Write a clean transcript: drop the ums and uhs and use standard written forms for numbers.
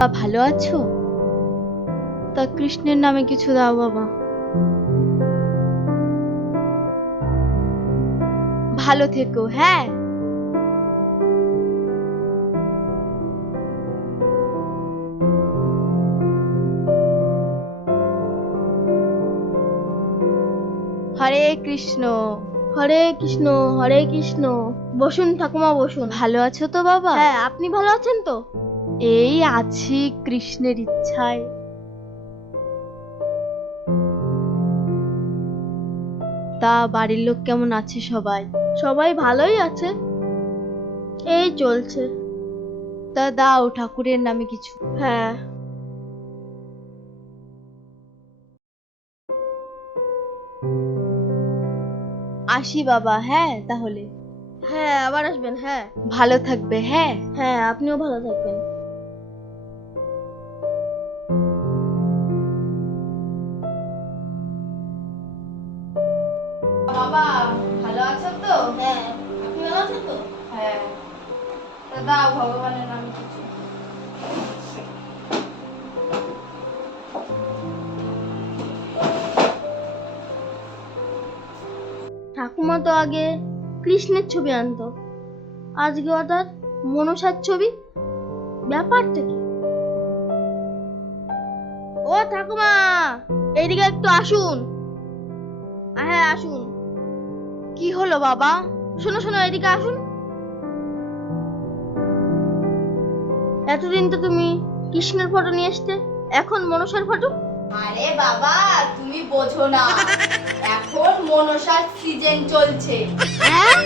ভালো আছো? তা কৃষ্ণের নামে কিছু দাও বাবা। ভালো থেকো, হ্যাঁ। হরে কৃষ্ণ। হরে কৃষ্ণ হরে কৃষ্ণ। বসুন ঠাকুমা, বসুন। ভালো আছো তো বাবা? হ্যাঁ, আপনি ভালো আছেন তো? এই আছি কৃষ্ণের ইচ্ছায়। তা বাড়ির লোক কেমন আছে সবাই? সবাই ভালোই আছে, এই চলছে। তা দাও ঠাকুরের নামে কিছু। হ্যাঁ। আসি বাবা, হ্যাঁ তাহলে। হ্যাঁ, আবার আসবেন। হ্যাঁ ভালো থাকবে, হ্যাঁ। হ্যাঁ, আপনিও ভালো থাকবেন। বাবা ভালো আছো তো? হ্যাঁ, আপনি ভালো আছেন তো? হ্যাঁ। তা দাও ভগবানের নামে কিছু। ঠাকুমা তো আগে কৃষ্ণের ছবি আনতো, আজকে হঠাৎ মনসার ছবি, ব্যাপারটা কি? ও ঠাকুমা, এইদিকে একটু আসুন। হ্যাঁ আসুন। কি হলো বাবা? শোনো শোনো, এদিকে আসুন। এতদিন তো তুমি কৃষ্ণের ফটো নিয়ে আসতে, এখন মনসার ফটো। আরে বাবা, তুমি বোঝো না, এখন মনসার সিজন চলছে। হ্যাঁ,